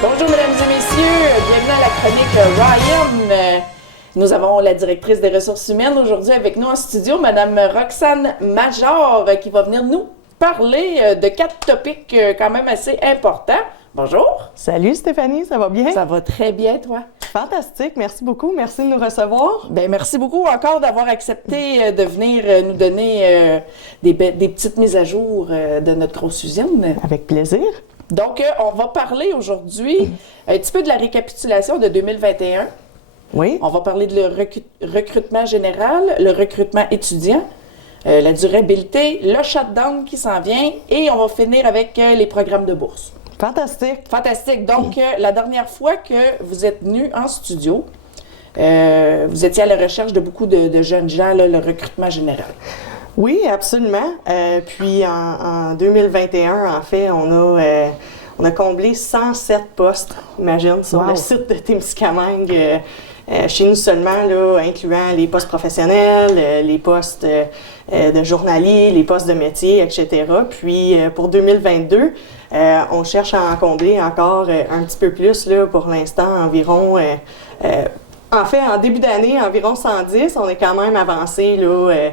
Bonjour mesdames et messieurs, bienvenue à la chronique Ryan. Nous avons la directrice des ressources humaines aujourd'hui avec nous en studio, Madame Roxane Major, qui va venir nous parler de 4 topics quand même assez importants. Bonjour. Salut Stéphanie, ça va bien? Ça va très bien, toi? Fantastique, merci beaucoup, merci de nous recevoir. Bien, merci beaucoup encore d'avoir accepté de venir nous donner des petites mises à jour de notre grosse usine. Avec plaisir. Donc, on va parler aujourd'hui un petit peu de la récapitulation de 2021. Oui. On va parler de le recrutement général, le recrutement étudiant, la durabilité, le shutdown qui s'en vient et on va finir avec les programmes de bourse. Fantastique. Fantastique. Donc, la dernière fois que vous êtes venu en studio, vous étiez à la recherche de beaucoup de jeunes gens, là, le recrutement général. Oui, absolument. Puis en 2021, en fait, on a comblé 107 postes, imagine, sur le site de Témiscamingue. Chez nous seulement, là, incluant les postes professionnels, les postes de journaliers, les postes de métier, etc. Puis pour 2022, on cherche à en combler encore un petit peu plus, là, pour l'instant, environ... en fait, en début d'année, environ 110. On est quand même avancé, là...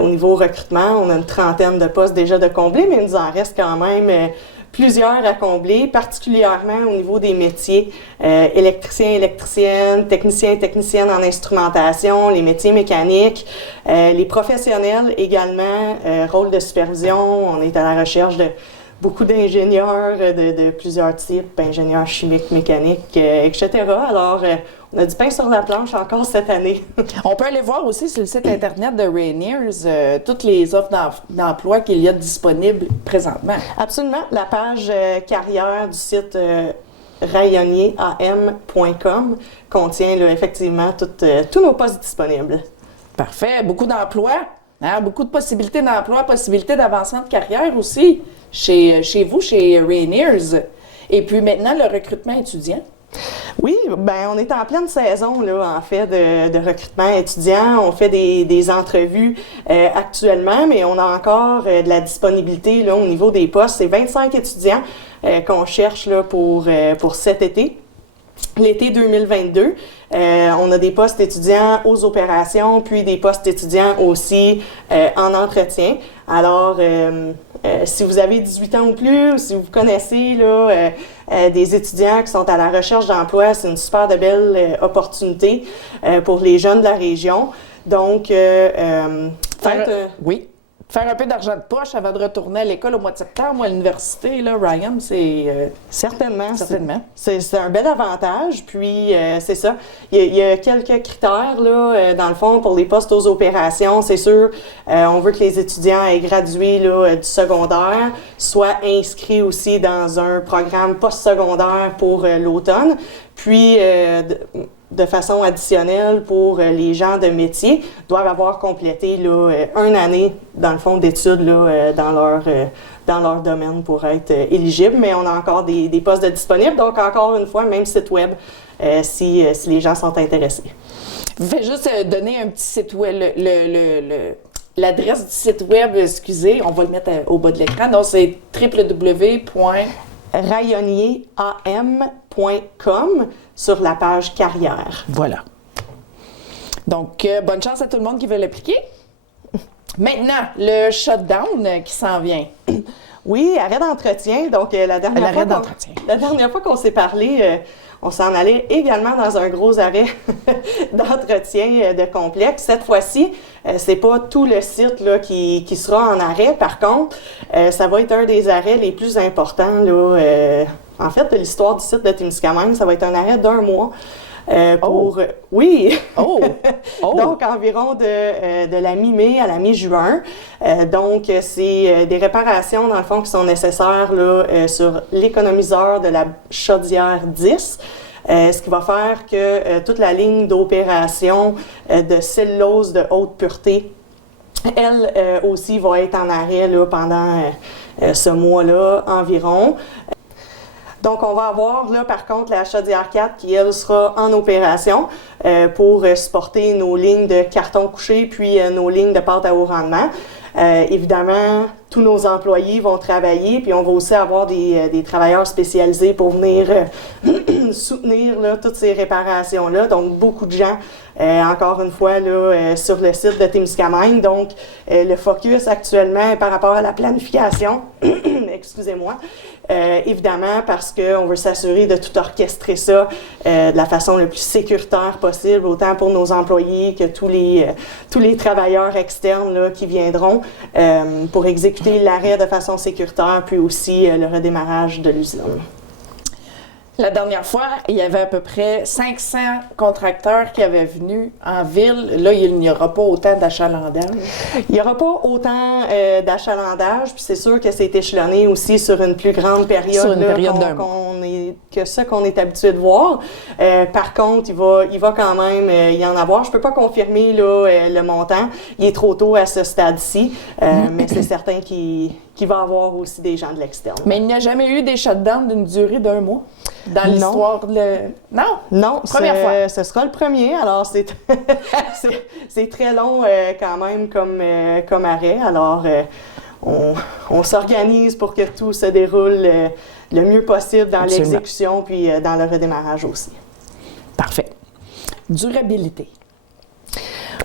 au niveau recrutement, on a une trentaine de postes déjà de combler, mais il nous en reste quand même plusieurs à combler, particulièrement au niveau des métiers électriciens, électriciennes, techniciens, techniciennes en instrumentation, les métiers mécaniques, les professionnels également, rôle de supervision. On est à la recherche de beaucoup d'ingénieurs de plusieurs types, ingénieurs chimiques, mécaniques, etc. Alors, on a du pain sur la planche encore cette année. On peut aller voir aussi sur le site Internet de Rayoniers toutes les offres d'emploi qu'il y a disponibles présentement. Absolument. La page carrière du site rayonnieram.com contient là, effectivement tous nos postes disponibles. Parfait. Beaucoup d'emplois, hein? Beaucoup de possibilités d'emploi, possibilités d'avancement de carrière aussi chez vous, chez Rayoniers. Et puis maintenant, le recrutement étudiant. Oui, ben on est en pleine saison là, en fait, de recrutement étudiant. On fait des entrevues actuellement, mais on a encore de la disponibilité là, au niveau des postes. C'est 25 étudiants qu'on cherche là, pour cet été. L'été 2022, on a des postes étudiants aux opérations, puis des postes étudiants aussi en entretien. Alors, si vous avez 18 ans ou plus, ou si vous connaissez là, des étudiants qui sont à la recherche d'emploi, c'est une super de belle opportunité pour les jeunes de la région. Donc, oui. Faire un peu d'argent de poche avant de retourner à l'école au mois de septembre ou à l'université, là, Ryan, c'est... Certainement. C'est un bel avantage. Puis, c'est ça. Il y a quelques critères, là, dans le fond, pour les postes aux opérations. C'est sûr, on veut que les étudiants aient gradué là, du secondaire, soient inscrits aussi dans un programme postsecondaire pour l'automne. Puis, de façon additionnelle pour les gens de métier, doivent avoir complété là, une année, dans le fond, d'études là, dans leur domaine pour être éligibles. Mais on a encore des postes de disponibles. Donc, encore une fois, même site web, si les gens sont intéressés. Vous faites juste donner un petit site web, l'adresse du site web, excusez, on va le mettre au bas de l'écran. Donc, c'est www.rayonnieram.com sur la page carrière. Voilà. Donc, bonne chance à tout le monde qui veut l'appliquer. Maintenant, le shutdown qui s'en vient. Oui, arrêt d'entretien. Donc, la dernière fois qu'on s'est parlé, on s'en allait également dans un gros arrêt d'entretien de complexe. Cette fois-ci, c'est pas tout le site là, qui sera en arrêt. Par contre, ça va être un des arrêts les plus importants là, en fait, de l'histoire du site de Témiscamingue. Ça va être un arrêt d'1 mois. Oui! Donc, environ de la mi-mai à la mi-juin. Donc, c'est des réparations, dans le fond, qui sont nécessaires là, sur l'économiseur de la chaudière 10. Ce qui va faire que toute la ligne d'opération de cellulose de haute pureté, elle aussi va être en arrêt là, pendant ce mois-là environ. Donc, on va avoir là, par contre, la chaudière 4 qui, elle, sera en opération pour supporter nos lignes de carton couché puis nos lignes de pâte à haut rendement. Évidemment, tous nos employés vont travailler, puis on va aussi avoir des travailleurs spécialisés pour venir soutenir là, toutes ces réparations-là. Donc, beaucoup de gens, encore une fois, là, sur le site de Témiscamingue. Donc, le focus actuellement est par rapport à la planification. Excusez-moi. Évidemment, parce qu'on veut s'assurer de tout orchestrer ça de la façon la plus sécuritaire possible, autant pour nos employés que tous les travailleurs externes là, qui viendront pour exécuter l'arrêt de façon sécuritaire, puis aussi le redémarrage de l'usine. La dernière fois, il y avait à peu près 500 contracteurs qui avaient venu en ville. Là, il n'y aura pas autant d'achalandage. Il n'y aura pas autant d'achalandage, puis c'est sûr que c'est échelonné aussi sur une plus grande période, sur une période que ce qu'on est habitué de voir. Par contre, il va quand même y en avoir. Je ne peux pas confirmer là, le montant. Il est trop tôt à ce stade-ci, mais c'est certain qu'il va y avoir aussi des gens de l'externe. Mais il n'y a jamais eu des shutdowns d'une durée d'1 mois? Dans l'histoire de... Non? Non, première fois. Ce sera le premier. Alors, c'est très long quand même comme arrêt. Alors, on s'organise pour que tout se déroule le mieux possible dans l'exécution puis dans le redémarrage aussi. Parfait. Durabilité.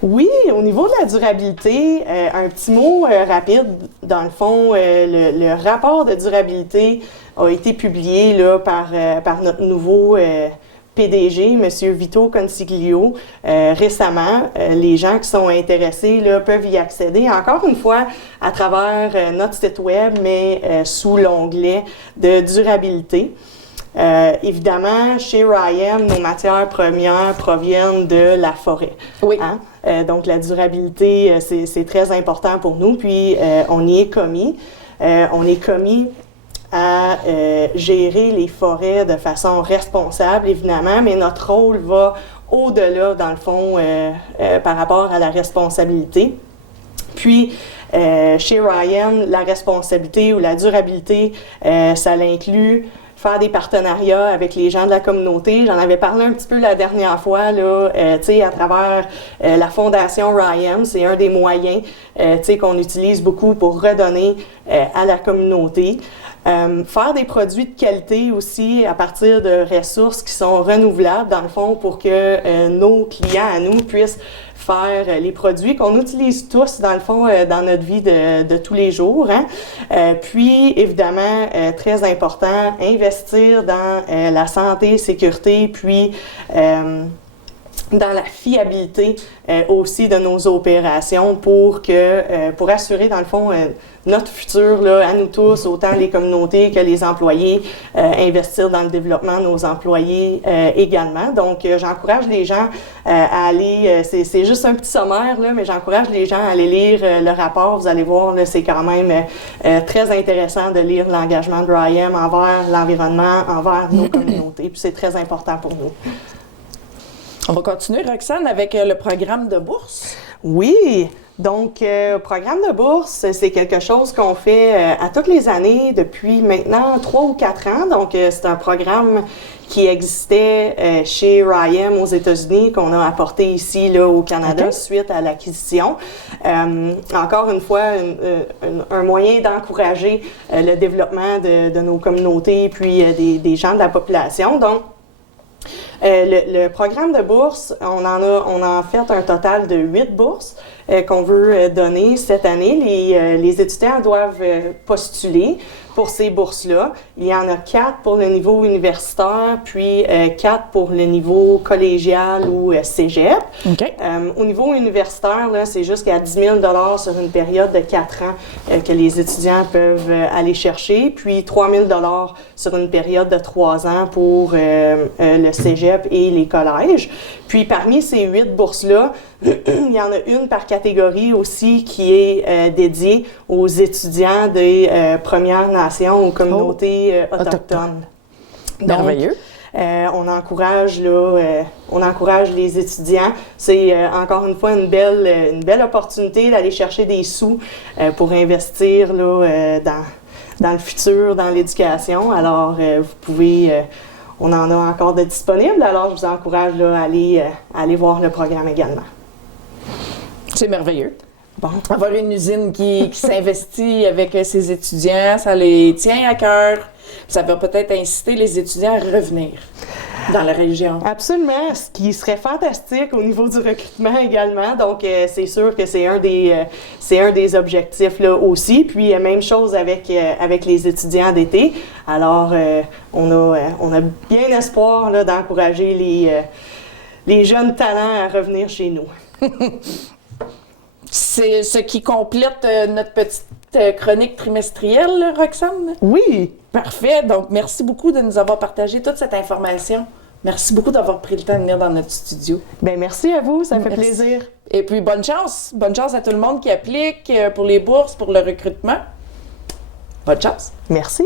Oui, au niveau de la durabilité, un petit mot rapide. Dans le fond, le rapport de durabilité a été publié là, par notre nouveau PDG, M. Vito Consiglio, récemment. Les gens qui sont intéressés là, peuvent y accéder, encore une fois, à travers notre site web, mais sous l'onglet de durabilité. Évidemment, chez RYAM, nos matières premières proviennent de la forêt. Oui. Hein? Donc, la durabilité, c'est très important pour nous. Puis, on y est commis. On est commis à gérer les forêts de façon responsable, évidemment, mais notre rôle va au-delà, dans le fond, par rapport à la responsabilité. Puis, chez RYAM, la responsabilité ou la durabilité, ça l'inclut faire des partenariats avec les gens de la communauté. J'en avais parlé un petit peu la dernière fois, là, tu sais, à travers la Fondation RYAM. C'est un des moyens, tu sais, qu'on utilise beaucoup pour redonner à la communauté. Faire des produits de qualité aussi à partir de ressources qui sont renouvelables, dans le fond, pour que nos clients à nous puissent faire les produits qu'on utilise tous, dans le fond, dans notre vie de tous les jours. Hein? Puis, évidemment, très important, investir dans la santé, sécurité, puis dans la fiabilité aussi de nos opérations pour assurer, dans le fond, notre futur là, à nous tous, autant les communautés que les employés, investir dans le développement de nos employés également. Donc, j'encourage les gens à aller, c'est juste un petit sommaire, là, mais j'encourage les gens à aller lire le rapport. Vous allez voir, là, c'est quand même très intéressant de lire l'engagement de RYAM envers l'environnement, envers nos communautés, puis c'est très important pour nous. On va continuer, Roxane, avec le programme de bourse. Oui, donc programme de bourse, c'est quelque chose qu'on fait à toutes les années depuis maintenant 3 ou 4 ans. Donc, c'est un programme qui existait chez RYAM aux États-Unis, qu'on a apporté ici là, au Canada suite à l'acquisition. Encore une fois, un moyen d'encourager le développement de nos communautés puis des gens de la population. Donc, le programme de bourse, on en a fait un total de 8 bourses qu'on veut donner cette année. Les étudiants doivent postuler pour ces bourses-là. Il y en a 4 pour le niveau universitaire, puis 4 pour le niveau collégial ou cégep. Okay. Au niveau universitaire, là, c'est jusqu'à 10 000 $ sur une période de 4 ans que les étudiants peuvent aller chercher, puis 3 000 $ sur une période de 3 ans pour le cégep et les collèges. Puis parmi ces 8 bourses-là, il y en a une par catégorie aussi qui est dédiée aux étudiants des Premières Nations, aux communautés autochtones. Merveilleux. On encourage les étudiants. C'est encore une fois une belle opportunité d'aller chercher des sous pour investir là, dans le futur, dans l'éducation. Alors, vous pouvez... on en a encore de disponibles, alors je vous encourage là, à aller voir le programme également. C'est merveilleux. Bon. Avoir une usine qui s'investit avec ses étudiants, ça les tient à cœur. Ça va peut-être inciter les étudiants à revenir dans la région. Absolument, ce qui serait fantastique au niveau du recrutement également. Donc, c'est sûr que c'est un des objectifs là aussi. Puis, même chose avec les étudiants d'été. Alors, on a bien espoir là, d'encourager les jeunes talents à revenir chez nous. C'est ce qui complète notre petite chronique trimestrielle, Roxane? Oui! Parfait. Donc, merci beaucoup de nous avoir partagé toute cette information. Merci beaucoup d'avoir pris le temps de venir dans notre studio. Bien, merci à vous. Ça me fait plaisir. Et puis, bonne chance. Bonne chance à tout le monde qui applique pour les bourses, pour le recrutement. Bonne chance. Merci.